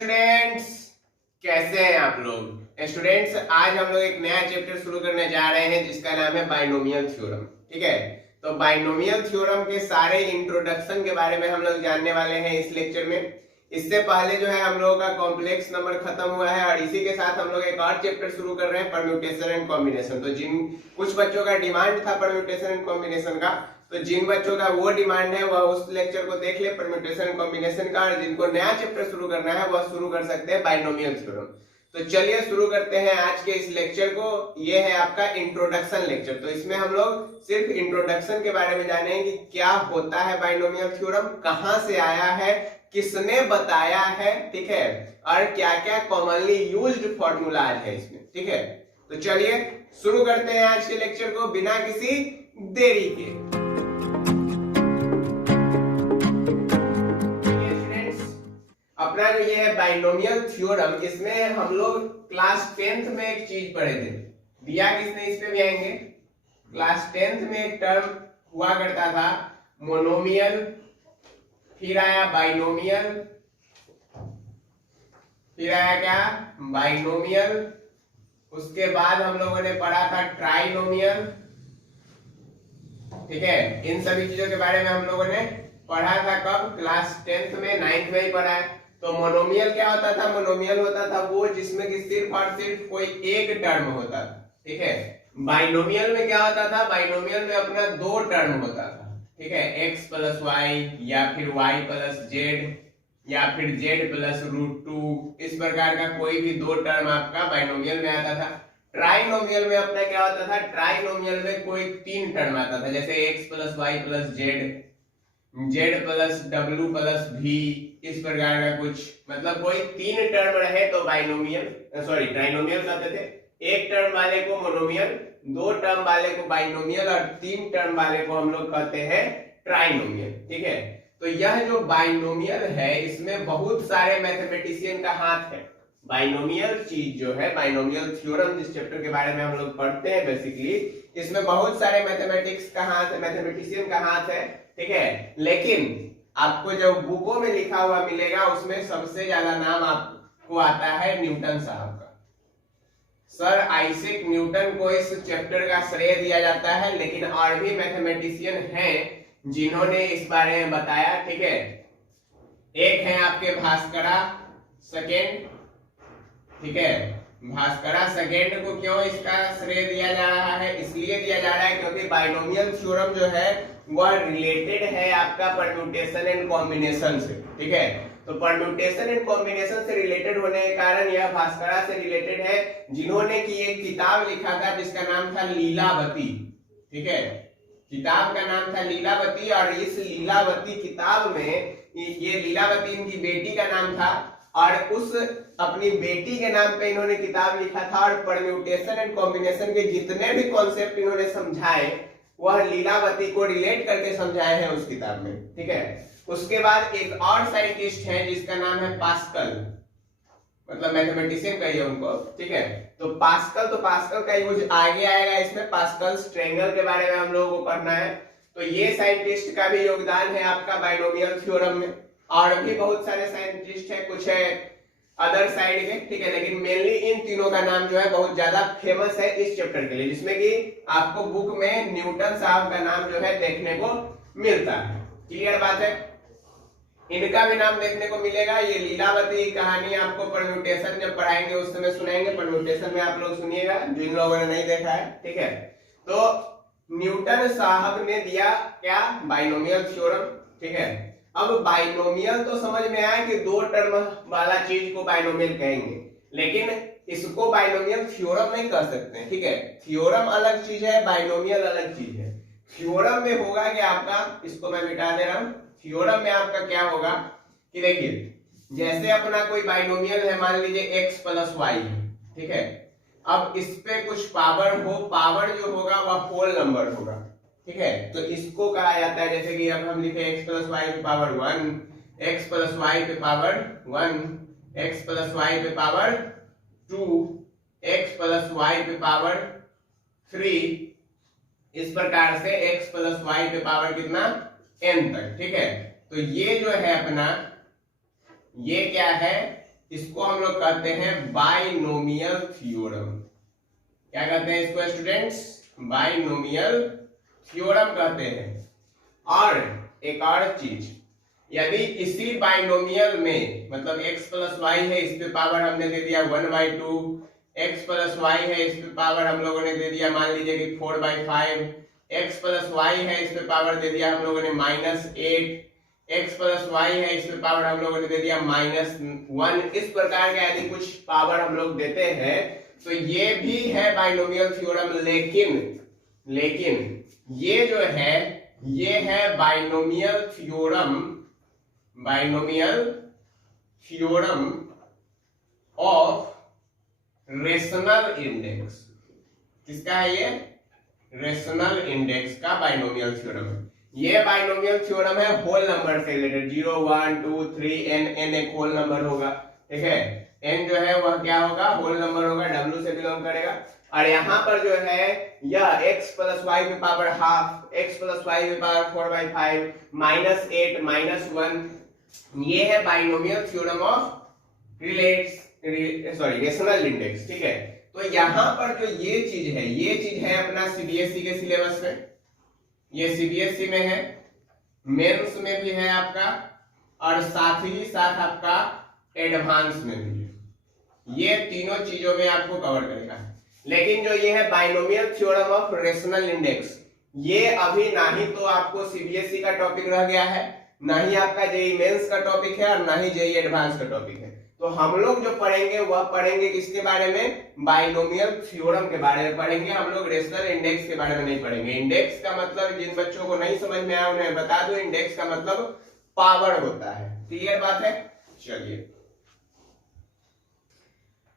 Students, कैसे हैं आप लोग। स्टूडेंट्स, आज हम लोग एक नया चैप्टर शुरू करने जा रहे हैं जिसका नाम है बाइनोमियल थ्योरम। ठीक है, तो बाइनोमियल थ्योरम के सारे इंट्रोडक्शन के बारे में हम लोग जानने वाले हैं इस लेक्चर में। इससे पहले जो है हम लोगों का कॉम्प्लेक्स नंबर खत्म हुआ है और इसी के साथ हम लोग एक और चैप्टर शुरू कर रहे हैं, परम्यूटेशन एंड कॉम्बिनेशन। तो जिन कुछ बच्चों का डिमांड था परम्यूटेशन एंड कॉम्बिनेशन का, तो जिन बच्चों का वो डिमांड है वह उस लेक्चर को देख ले परम्यूटेशन कॉम्बिनेशन का, और जिनको नया चैप्टर शुरू करना है वह शुरू कर सकते हैं बाइनोमियल थ्योरम। तो चलिए शुरू करते हैं आज के इस लेक्चर को। ये है आपका इंट्रोडक्शन लेक्चर। तो इसमें हम लोग सिर्फ इंट्रोडक्शन के बारे में जानेंगे कि क्या होता है बाइनोमियल थ्योरम, कहां से आया है, किसने बताया है, ठीक है, और क्या क्या कॉमनली यूज्ड फॉर्मूलाज है इसमें। ठीक है, तो चलिए शुरू करते हैं आज के लेक्चर को बिना किसी देरी के। अपना जो ये है बाइनोमियल थ्योरम, इसमें हम लोग क्लास 10th में एक चीज पढ़े थे। दिया किसने, इस पे भी आएंगे। क्लास 10th में एक टर्म हुआ करता था मोनोमियल, फिर आया बाइनोमियल, फिर आया क्या, बाइनोमियल। उसके बाद हम लोगों ने पढ़ा था ट्राइनोमियल। ठीक है, इन सभी चीजों के बारे में हम लोगों ने पढ़ा था कब, क्लास 10th में, 9th में ही पढ़ा है। तो मोनोमियल क्या होता था, मोनोमियल होता था वो जिसमें कि सिर्फ और सिर्फ कोई एक टर्म होता था। ठीक है, बाइनोमियल में क्या होता था, बाइनोमियल में अपना दो टर्म होता था। ठीक है, x प्लस वाई या फिर y प्लस जेड या फिर z प्लस √2, इस प्रकार का कोई भी दो टर्म आपका बाइनोमियल में आता था। ट्राइनोमियल में अपना क्या होता था, ट्राइनोमियल में कोई तीन टर्म आता था, जैसे x plus Y plus Z, z plus w plus v, इस प्रकार का कुछ, मतलब कोई तीन टर्म रहे तो बाइनोमियल सॉरी ट्राइनोमियल कहते थे। एक टर्म वाले को मोनोमियल, दो टर्म वाले को बाइनोमियल और तीन टर्म वाले को हम लोग कहते हैं ट्राइनोमियल। ठीक है, तो यह जो बाइनोमियल है इसमें बहुत सारे मैथमेटिशियन का हाथ है। बाइनोमियल चीज जो है, बाइनोमियल थ्योरम जिस चैप्टर के बारे में हम लोग पढ़ते हैं बेसिकली, इसमें बहुत सारे मैथमेटिक्स का हाथ है, मैथमेटिशियन का हाथ है। ठीक है, लेकिन आपको जो बुकों में लिखा हुआ मिलेगा उसमें सबसे ज्यादा नाम आपको आता है न्यूटन साहब का। सर आइजैक न्यूटन को इस चैप्टर का श्रेय दिया जाता है, लेकिन और भी मैथमेटिशियन हैं जिन्होंने इस बारे में बताया। ठीक है, एक है आपके भास्करा सेकेंड। ठीक है, भास्करा सेकेंड को क्यों इसका श्रेय दिया जा रहा है, इसलिए दिया जा रहा है क्योंकि बाइनोमियल थ्योरम जो है वह रिलेटेड है आपका परम्यूटेशन एंड कॉम्बिनेशन से। ठीक है, तो परम्यूटेशन एंड कॉम्बिनेशन से रिलेटेड होने के कारण यह भास्करा से रिलेटेड है, जिन्होंने की एक किताब लिखा था जिसका नाम था लीलावती। ठीक है, किताब का नाम था लीलावती, और इस लीलावती किताब में ये लीलावती इनकी बेटी का नाम था, और उस अपनी बेटी के नाम पे इन्होंने किताब लिखा था, और परम्यूटेशन एंड कॉम्बिनेशन के जितने भी कॉन्सेप्ट इन्होंने समझाए वह लीलावती को रिलेट करके समझाए हैं उस किताब में। ठीक है, उसके बाद एक और साइंटिस्ट है जिसका नाम है पास्कल, मतलब मैथमेटिशियन कहिए उनको। ठीक है, तो पास्कल का यूज आगे आएगा इसमें, पास्कल ट्रायंगल के बारे में हम लोगों को पढ़ना है। तो ये साइंटिस्ट का भी योगदान है आपका बाइनोमियल थ्योरम में, और भी बहुत सारे साइंटिस्ट है, कुछ है अदर साइड के। ठीक है, लेकिन मेनली इन तीनों का नाम जो है बहुत ज्यादा फेमस है इस चैप्टर के लिए, जिसमें कि आपको बुक में न्यूटन साहब का नाम जो है देखने को मिलता है। क्लियर बात है, इनका भी नाम देखने को मिलेगा। ये लीलावती कहानी आपको परम्यूटेशन जब पढ़ाएंगे उस समय सुनाएंगे, परम्यूटेशन में आप लोग सुनिएगा जिन लोगों ने नहीं देखा है। ठीक है, तो न्यूटन साहब ने दिया क्या, बाइनोमियल थ्योरम। ठीक है, अब बाइनोमियल तो समझ में आया कि दो टर्म वाला चीज को बाइनोमियल कहेंगे, लेकिन इसको बाइनोमियल थ्योरम नहीं कह सकते। ठीक है, थ्योरम अलग चीज है, बाइनोमियल अलग चीज है। थ्योरम में होगा कि आपका, इसको मैं मिटा दे रहा हूं, थ्योरम में आपका क्या होगा कि देखिए, जैसे अपना कोई बाइनोमियल है, मान लीजिए x प्लस वाई। ठीक है, अब इस पे कुछ पावर हो, पावर जो होगा वह होल नंबर होगा। ठीक है, तो इसको कहा जाता है, जैसे कि अब हम लिखे x प्लस वाई पे पावर 1, x प्लस वाई पे पावर 1, x प्लस वाई पे पावर 2, x प्लस वाई पे पावर 3, इस प्रकार से x प्लस वाई पे पावर कितना, n तक। ठीक है, तो ये जो है अपना, ये क्या है, इसको हम लोग कहते हैं बाइनोमियल थ्योरम। क्या कहते हैं इसको स्टूडेंट्स? बाइनोमियल थ्योरम कहते हैं। और एक और चीज, यदि इसी बाइनोमियल में मतलब x प्लस वाई है, इस पे पावर हमने दे दिया 1/2, x प्लस वाई है, इस पे पावर हम लोगों ने दे दिया मान लीजिए कि 4/5, x प्लस वाई है, इस पे पावर दे दिया हम लोगों ने -8, x प्लस वाई है, इस पे पावर हम लोगों ने दे दिया -1। इस प्रकार के यदि कुछ पावर हम लोग देते हैं तो ये भी है बाइनोमियल थ्योरम। लेकिन ये जो है ये है binomial theorem of rational index. किसका है ये? रेशनल इंडेक्स का बाइनोमियल थ्योरम है। ये बाइनोमियल थ्योरम है होल नंबर से रिलेटेड, 0 1 2 3 n एक होल नंबर होगा, ठीक है। n जो है वह क्या होगा? होल नंबर होगा, w से बिलोंग करेगा। और यहाँ पर जो है यह x प्लस वाई पे power half, x plus Y पे पावर 4/5, -8 -1, ये है binomial theorem of rational index, ठीक है। तो यहाँ पर जो ये चीज है अपना सीबीएसई के सिलेबस में, ये सीबीएसई में है, मेंस में भी है आपका, और साथ ही साथ आपका एडवांस में भी है। ये तीनों चीजों में आपको कवर करेगा। लेकिन जो ये है binomial theorem of rational index, ये अभी ना ही तो आपको सीबीएसई का टॉपिक रह गया है, ना ही आपका जेईई मेंस का टॉपिक है, और ना ही जेईई एडवांस का टॉपिक है। तो हम लोग जो पढ़ेंगे वह पढ़ेंगे किसके बारे में? बाइनोमियल थ्योरम के बारे में पढ़ेंगे हम लोग, रेशनल इंडेक्स के बारे में नहीं पढ़ेंगे। इंडेक्स का मतलब जिन बच्चों को नहीं समझ में आया उन्हें बता दो, इंडेक्स का मतलब पावर होता है। क्लियर बात है? चलिए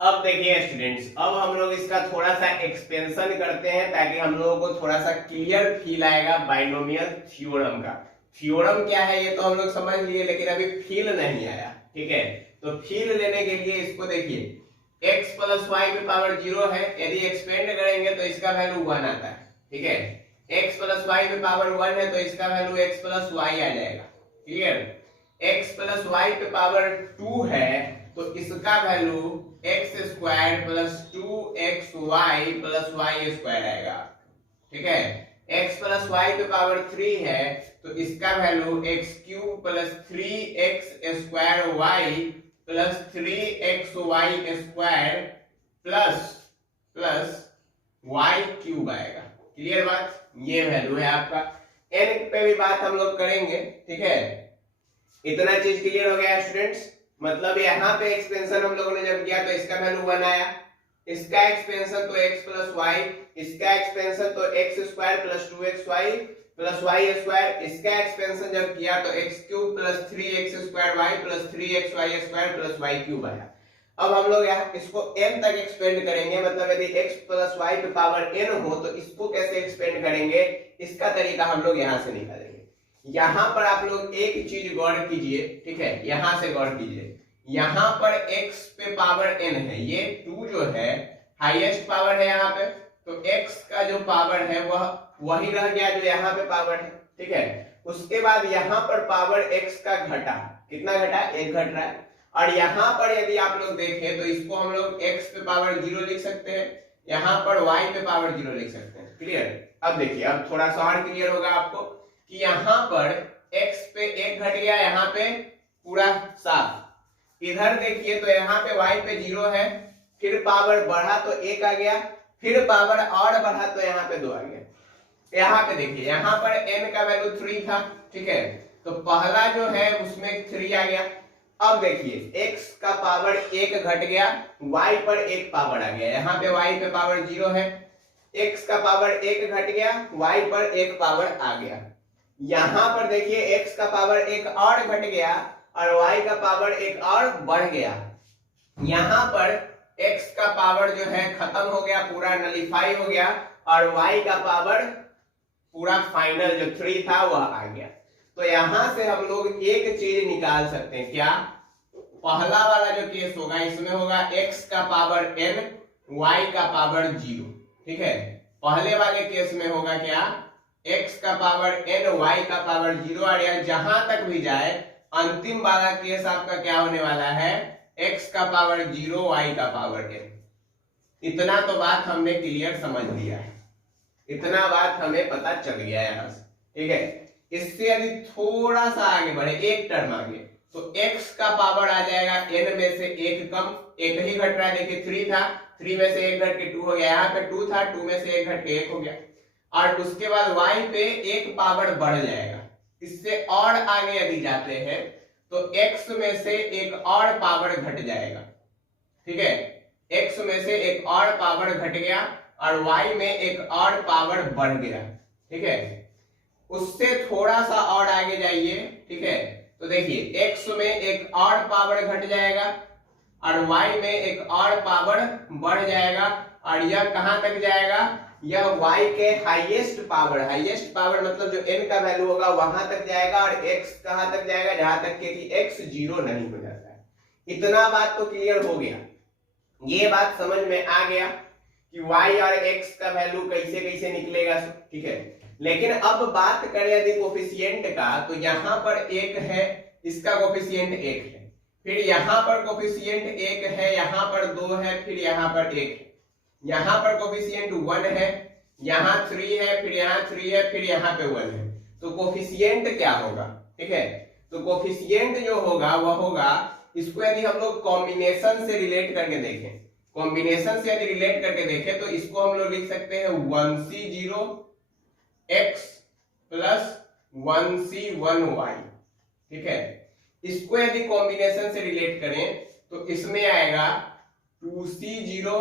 अब देखिए स्टूडेंट्स, अब हम लोग इसका थोड़ा सा एक्सपेंशन करते हैं ताकि हम लोगों को थोड़ा सा क्लियर फील आएगा बाइनोमियल थ्योरम का। थ्योरम क्या है ये तो हम लोग समझ लिए, लेकिन अभी फील नहीं आया, ठीक है। तो फील लेने के लिए इसको देखिए, x प्लस वाई पे पावर 0 है, यदि एक्सपेंड करेंगे तो इसका वैल्यू 1 आता है, ठीक है। x प्लस वाई पे पावर 1 है तो इसका वैल्यू x प्लस वाई आ जाएगा, क्लियर। x प्लस वाई पे पावर 2 है तो इसका value x square plus 2xy plus Y square आएगा, ठीक है। x प्लस वाई पे पावर 3 है तो इसका value x cube plus 3x square y plus 3xy square plus y cube आएगा। क्लियर बात? ये वैल्यू है आपका। n पे भी बात हम लोग करेंगे, ठीक है। इतना चीज क्लियर हो गया स्टूडेंट्स? मतलब यहाँ पे एक्सपेंशन हम लोगों ने जब किया तो इसका वैल्यू 1 आया, इसका एक्सपेंशन तो x प्लस वाई, इसका एक्सपेंशन तो x square plus 2xy plus Y square, इसका एक्सपेंशन जब किया तो x cube plus 3x square y plus 3xy square plus y cube आया। अब हम लोग यहाँ इसको n तक एक्सपेंड करेंगे, मतलब यदि x प्लस वाई पे पावर n हो तो इसको कैसे एक्सपेंड करेंगे, इसका तरीका हम लोग यहाँ से निकालेंगे। यहाँ पर आप लोग एक चीज गौर कीजिए, ठीक है, यहाँ से गौर कीजिए। यहाँ पर x पे पावर n है, ये 2 जो है हाईएस्ट पावर है यहाँ पे, तो x का जो पावर है वह वही रह गया जो यहाँ पे पावर है, ठीक है। उसके बाद यहाँ पर पावर x का घटा, कितना घटा? 1 घट रहा है। और यहाँ पर यदि आप लोग देखें तो इसको हम लोग x पे पावर 0 लिख सकते हैं, यहाँ पर y पे पावर 0 लिख सकते हैं। क्लियर? अब देखिए, अब थोड़ा सा और क्लियर होगा आपको कि यहाँ पर x पे 1 घट गया, यहाँ पे पूरा 7। इधर देखिए तो यहाँ पे y पे 0 है, फिर पावर बढ़ा तो 1 आ गया, फिर पावर और बढ़ा तो यहाँ पे 2 आ गया। यहाँ पे देखिए, यहाँ पर n का वैल्यू 3 था, ठीक है, तो पहला जो है उसमें 3 आ गया। अब देखिए x का पावर 1 घट गया, y पर 1 पावर आ गया, यहाँ पे y पे पावर 0 है, x का पावर 1 घट गया, y पर 1 पावर आ गया। यहाँ पर देखिए x का पावर 1 और घट गया और y का पावर 1 और बढ़ गया। यहाँ पर x का पावर जो है खत्म हो गया, पूरा नलीफाई हो गया, और y का पावर पूरा फाइनल जो 3 था वह आ गया। तो यहां से हम लोग एक चीज निकाल सकते हैं, क्या? पहला वाला जो केस होगा इसमें होगा x का पावर n, y का पावर 0, ठीक है। पहले वाले केस में होगा क्या? x का पावर n, y का पावर 0, और यह जहां तक भी जाए अंतिम वाला केस आपका क्या होने वाला है? x का पावर 0 y का पावर n। इतना तो बात हमने क्लियर समझ लिया है, इतना बात हमें पता चल गया है यहाँ से, ठीक है। इससे यदि थोड़ा सा आगे बढ़े, एक टर्म आगे, तो x का पावर आ जाएगा n में से एक कम, एक ही घट रहा है, देखिए 3 था, 3 में से एक घट के 2 हो गया, यहाँ पे 2 था, 2 में से एक घट के 1 हो गया, और उसके बाद y पे एक पावर बढ़ जाएगा। इससे और आगे यदि जाते हैं तो x में से एक और पावर घट जाएगा, ठीक है, x में से एक और पावर घट गया और y में एक और पावर बढ़ गया, ठीक है। उससे थोड़ा सा और आगे जाइए, ठीक है, तो देखिए x में एक और पावर घट जाएगा और y में एक और पावर बढ़ जाएगा, और यह कहां तक जाएगा, यह y के हाईएस्ट पावर मतलब जो n का वैल्यू होगा वहां तक जाएगा, और x कहां तक जाएगा, जहां तक कि x 0 नहीं हो जाता है। इतना बात तो क्लियर हो गया, ये बात समझ में आ गया कि y और x का वैल्यू कैसे कैसे निकलेगा, ठीक है। लेकिन अब बात करें यदि कोफिशिएंट का, तो यहाँ पर एक है, इसका कोफिशिएंट एक है, फिर यहाँ पर कोफिशिएंट एक है, यहाँ पर 2 है, फिर यहाँ पर एक है, यहाँ पर कोफिशिएंट 1 है, यहाँ 3 है, फिर यहाँ 3 है, फिर यहाँ पे 1 है, तो कोफिशिएंट क्या होगा, ठीक है। तो कोफिशिएंट जो होगा वह होगा, इसको यदि हम लोग कॉम्बिनेशन से रिलेट करके देखें, कॉम्बिनेशन से यदि रिलेट करके देखें तो इसको हम लोग लिख सकते हैं 1c0 x plus 1c1 y, ठीक है। इसको यदि कॉम्बिनेशन से रिलेट करें तो इसमें आएगा 2c0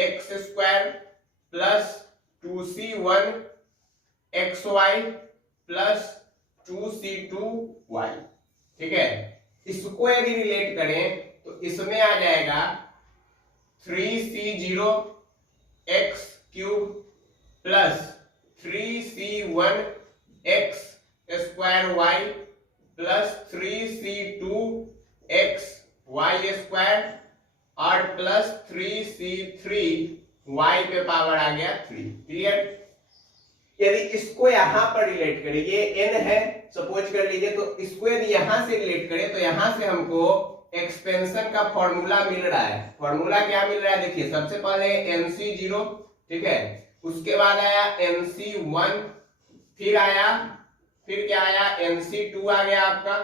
x square plus 2c1 xy plus 2c2 y, ठीक है। इसको यदि रिलेट करें तो इसमें आ जाएगा 3c0 x cube plus 3c1 x square y plus 3c2 x y square और प्लस 3c3 y पे पावर आ गया 3, क्लियर। यदि इसको यहां पर रिलेट करें, ये n है सपोज कर लीजिए, तो इसको यदि यहां से रिलेट करें तो यहां से हमको एक्सपेंशन का फॉर्मूला मिल रहा है। फॉर्मूला क्या मिल रहा है, देखिए सबसे पहले nc0, ठीक है, उसके बाद आया nc1, फिर क्या आया nc2 आ गया आपका,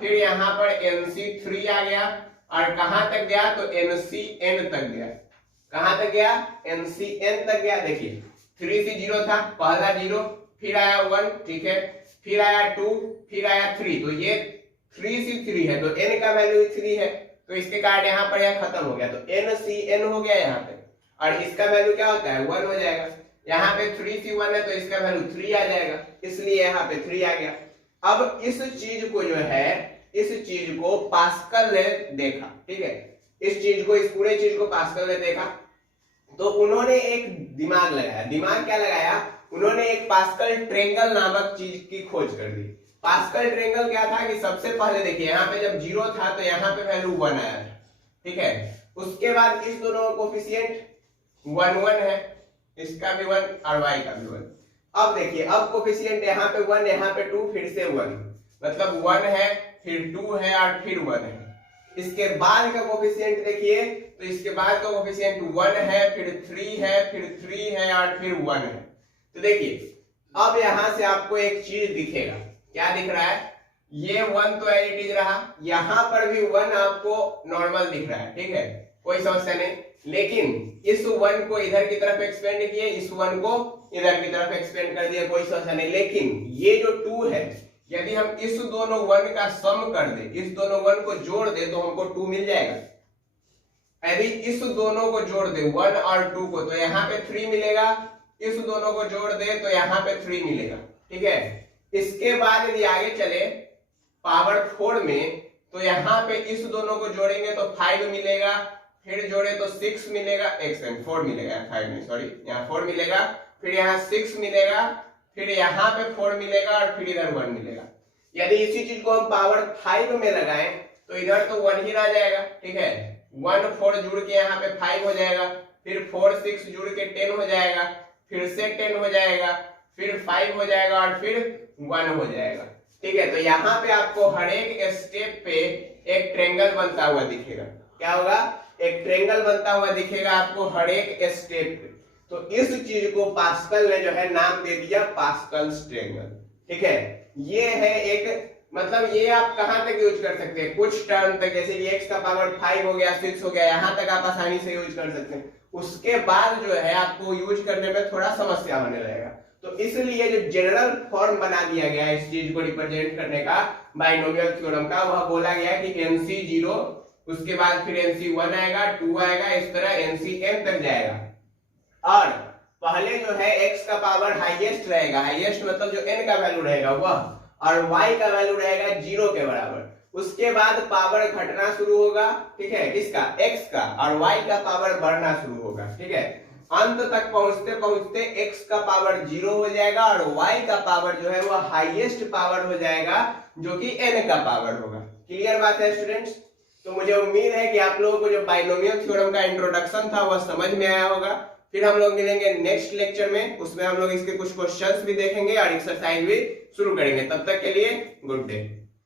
फिर यहाँ पर nc3 आ गया, और कहां तक गया तो ncn तक गया। कहां तक गया, ncn तक गया। देखिए 3c0 था, पहला 0, फिर आया 1, ठीक है, फिर आया 2, फिर आया 3, तो ये 3c3 है, तो n का वैल्यू 3 है, तो इसके कारण यहाँ पर यह खत्म हो गया, तो ncn हो गया यहाँ पे, और इसका वैल्यू क्या होता है 1 हो जाएगा। यहाँ पे 3c1 है तो इसका वैल्यू 3 आ जाएगा, इसलिए यहाँ पे 3 आ गया। अब इस चीज को जो है, इस चीज को पास्कल ने देखा, ठीक है, इस चीज को, इस पूरे चीज को पास्कल ने देखा, तो उन्होंने एक दिमाग लगाया। दिमाग क्या लगाया, उन्होंने एक पास्कल ट्रेंगल नामक चीज की खोज कर दी। पास्कल ट्रेंगल क्या था कि सबसे पहले देखिए यहाँ पे जब 0 था तो यहाँ पे वैल्यू 1 आया था, ठीक है। उसके बाद इस दोनों का कोफिशिएंट 1 1 है, इसका भी 1 और y का भी 1। अब देखिए, अब कोफिशिएंट यहाँ पे 1, यहाँ पे 2, फिर से 1, मतलब 1 है, फिर 2 है और फिर 1 है। इसके बाद का कोफिशिएंट देखिए, तो इसके बाद का कोफिशिएंट 1 है, फिर 3 है, फिर 3 है और फिर 1 है। तो देखिए अब यहां से आपको एक चीज दिखेगा, क्या दिख रहा है, ये 1 तो एज इट इज रहा, यहां पर भी 1 आपको नॉर्मल दिख रहा है, ठीक है, कोई समस्या नहीं। लेकिन इस 1 को इधर की तरफ एक्सपेंड किए, इस 1 को इधर की तरफ एक्सपेंड कर दिया, कोई समस्या नहीं। लेकिन ये जो 2 है, यदि हम इस दोनों 1 का सम कर दे, इस दोनों 1 को जोड़ दे तो हमको 2 मिल जाएगा। यदि इस दोनों को जोड़ दे 1 और 2 को, तो यहाँ पे 3 मिलेगा, इस दोनों को जोड़ दे तो यहाँ पे 3 मिलेगा, ठीक है। इसके बाद यदि आगे चले पावर 4 में, तो यहाँ पे इस दोनों को जोड़ेंगे तो 5 मिलेगा, फिर जोड़े तो 6 मिलेगा, 4 मिलेगा, 5 नहीं सॉरी, यहाँ 4 मिलेगा, फिर यहाँ 6 मिलेगा, फिर यहाँ पे 4 मिलेगा और फिर इधर 1 मिलेगा। यदि इसी चीज को हम पावर 5 में लगाएं तो इधर तो 1 ही रह जाएगा, ठीक है। 1 4 जुड़ के यहाँ पे 5 हो जाएगा, फिर 4 6 जुड़ के 10 हो जाएगा, फिर से 10 हो जाएगा, फिर 5 हो जाएगा और फिर 1 हो जाएगा, ठीक है। तो यहाँ पे आपको हर एक स्टेप पे एक ट्रायंगल बनता हुआ दिखेगा। क्या होगा, एक ट्रेंगल बनता हुआ दिखेगा आपको हर एक स्टेप पे। तो इस चीज को पास्कल ने जो है नाम दे दिया पास्कल्स ट्रेंगल। ठीक है, ये है एक, मतलब ये आप कहां तक यूज कर सकते हैं, कुछ टर्म तक, जैसे कि x का पावर 5 हो गया, 6 हो गया, यहां तक आप आसानी से यूज कर सकते हैं। उसके बाद जो है आपको यूज करने में थोड़ा समस्या होने लगेगा। तो इसलिए जो जनरल फॉर्म बना दिया गया है इस चीज को रिप्रेजेंट करने का बाइनोमियल थ्योरम का, वह बोला गया कि NC0, उसके बाद फिर NC1 आएगा, 2 आएगा, इस तरह NCm तक जाएगा। और पहले जो है x का पावर हाईएस्ट रहेगा, हाईएस्ट मतलब जो n का वैल्यू रहेगा वह, और y का वैल्यू रहेगा 0 के बराबर। उसके बाद पावर घटना शुरू होगा, ठीक है, किसका, x का, और y का पावर बढ़ना शुरू होगा। ठीक है, अंत तक पहुंचते पहुंचते x का पावर 0 हो जाएगा और y का पावर जो है वह हाईएस्ट पावर हो जाएगा, जो कि n का पावर होगा। क्लियर बात है स्टूडेंट्स? तो मुझे उम्मीद है कि आप लोगों को जो बाइनोमियल थ्योरम का इंट्रोडक्शन था वह समझ में आया होगा। फिर हम लोग मिलेंगे नेक्स्ट लेक्चर में, उसमें हम लोग इसके कुछ क्वेश्चंस भी देखेंगे और एक्सरसाइज भी शुरू करेंगे। तब तक के लिए गुड डे।